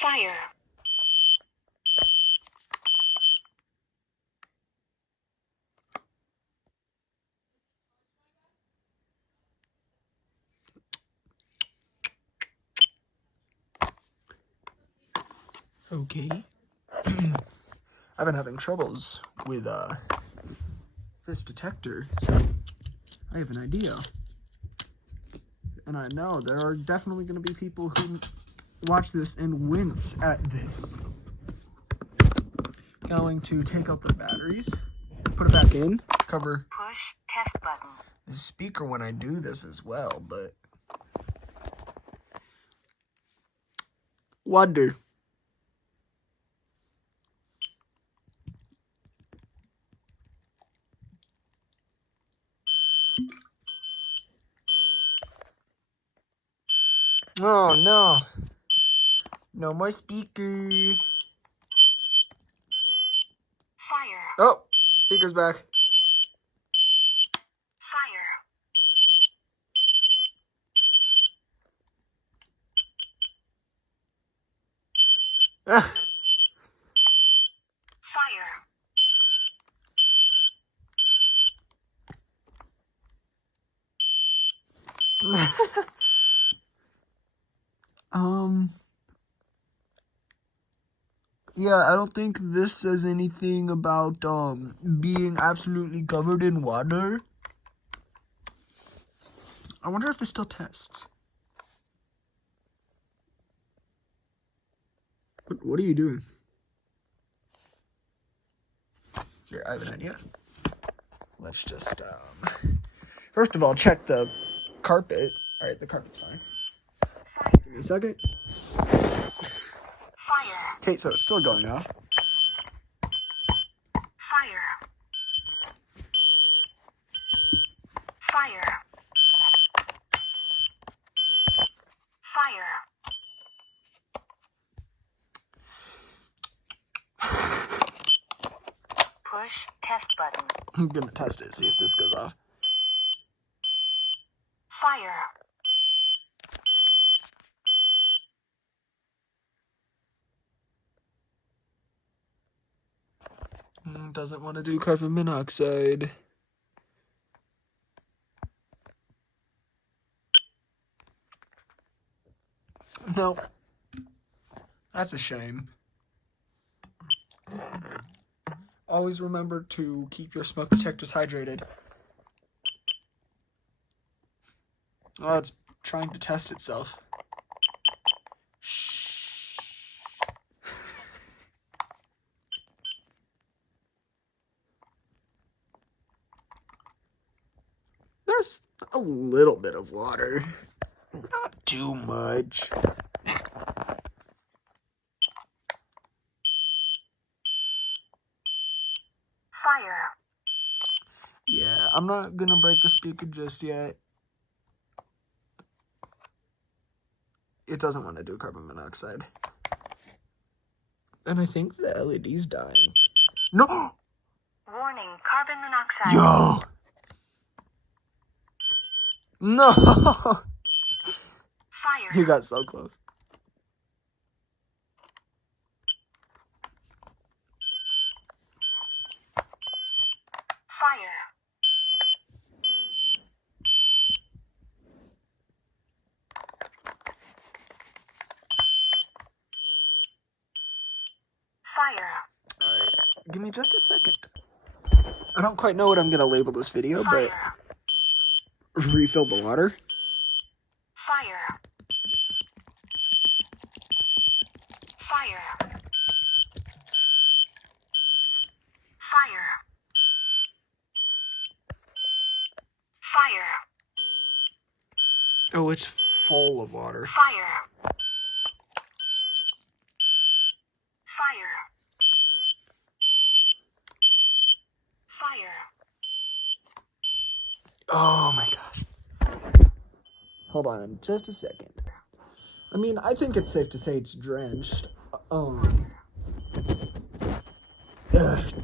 Fire. Okay. I've been having troubles with this detector, so I have an idea. And I know there are definitely going to be people who watch this and wince at this. Going to take out the batteries, put it back in, cover Push test button. the speaker when I do this as well, but wonder. Oh no. No more speaker. Fire. Oh, speaker's back. Fire. Ah. Fire. Yeah, I don't think this says anything about being absolutely covered in water. I wonder if this still tests. What are you doing? Here, I have an idea. Let's just first of all check the carpet. All right, the carpet's fine. Give me a second. Fire. Okay, so it's still going off. Fire. Fire. Fire. Push test button. I'm gonna test it, see if this goes off. Fire. Doesn't want to do carbon monoxide. No. That's a shame. Always remember to keep your smoke detectors hydrated. Oh, it's trying to test itself. Shh. There's a little bit of water. Not too much. Fire. Yeah, I'm not gonna break the speaker just yet. It doesn't want to do carbon monoxide. And I think the LED's dying. No! Warning, carbon monoxide. Yo! No! Fire. You got so close. Fire. Fire. Alright, give me just a second. I don't quite know what I'm gonna label this video, but Fire. refill the water. Fire. Fire. Fire. Fire. Oh, it's full of water. Fire. Fire. Fire. Oh my gosh. Hold on just a second. I mean, I think it's safe to say it's drenched.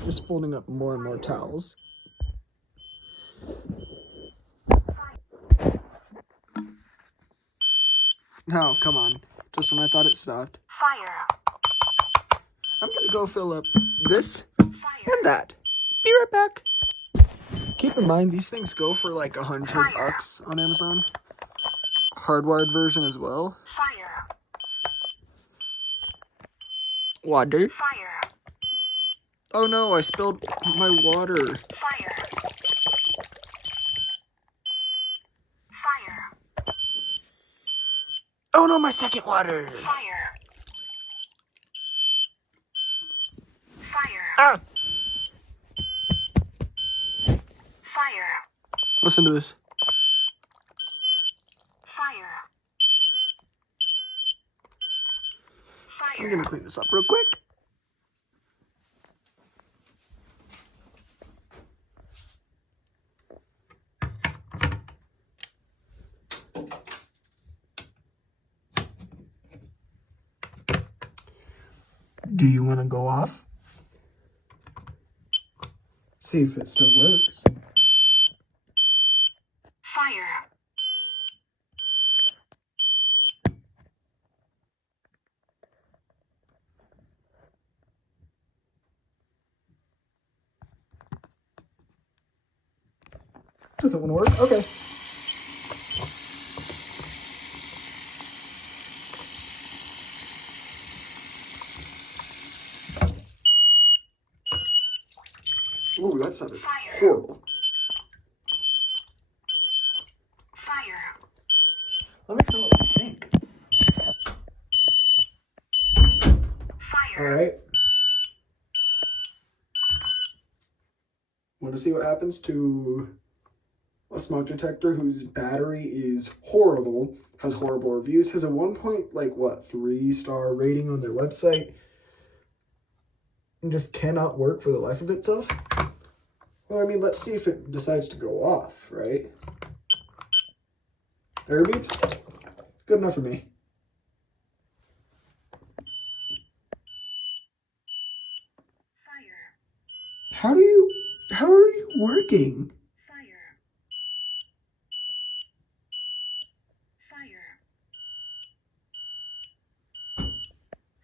Just folding up more and more towels. No, come on. Just when I thought it stopped. Fire. I'm gonna go fill up this Fire. and that. Be right back. Keep in mind, these things go for like $100 on Amazon. Hardwired version as well. Fire. Water. Fire. Oh no, I spilled my water. Fire. Fire. Oh no, my second water. Fire. Fire. Ah. Fire. Listen to this. Fire. I'm Fire. gonna clean this up real quick. Do you want to go off? See if it still works. Fire. Doesn't want to work? Okay. Ooh, that sounded horrible. Fire. Let me fill up the sink. Fire. Alright. Want to see what happens to a smoke detector whose battery is horrible, has horrible reviews, has a 3-star rating on their website, and just cannot work for the life of itself? Well, I mean, let's see if it decides to go off, right? Error beeps? Good enough for me. Fire. How are you working? Fire. Fire.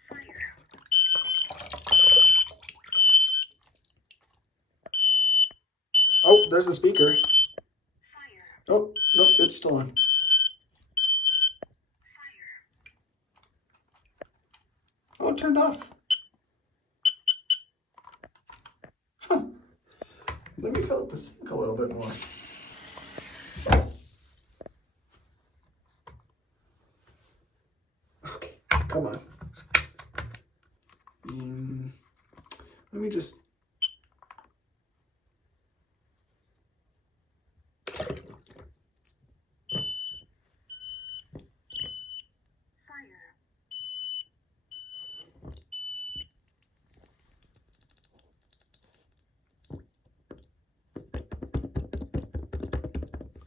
Fire. Oh, there's a speaker. Fire. Oh, nope, it's still on. Fire. Oh, it turned off. Huh. Let me fill up the sink a little bit more. Okay, come on. Let me just... Fire.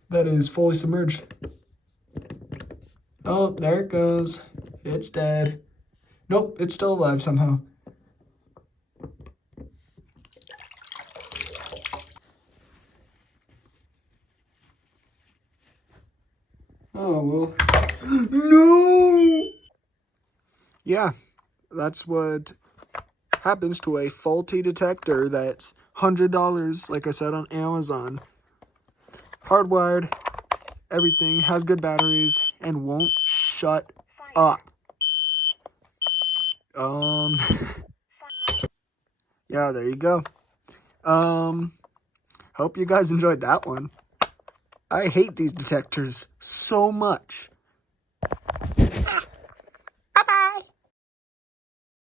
That is fully submerged. Oh, there it goes. It's dead. Nope, it's still alive somehow. Oh, well. No! Yeah, that's what happens to a faulty detector that's $100, like I said, on Amazon. Hardwired, everything, has good batteries, and won't shut up. Yeah, there you go. Hope you guys enjoyed that one. I hate these detectors so much.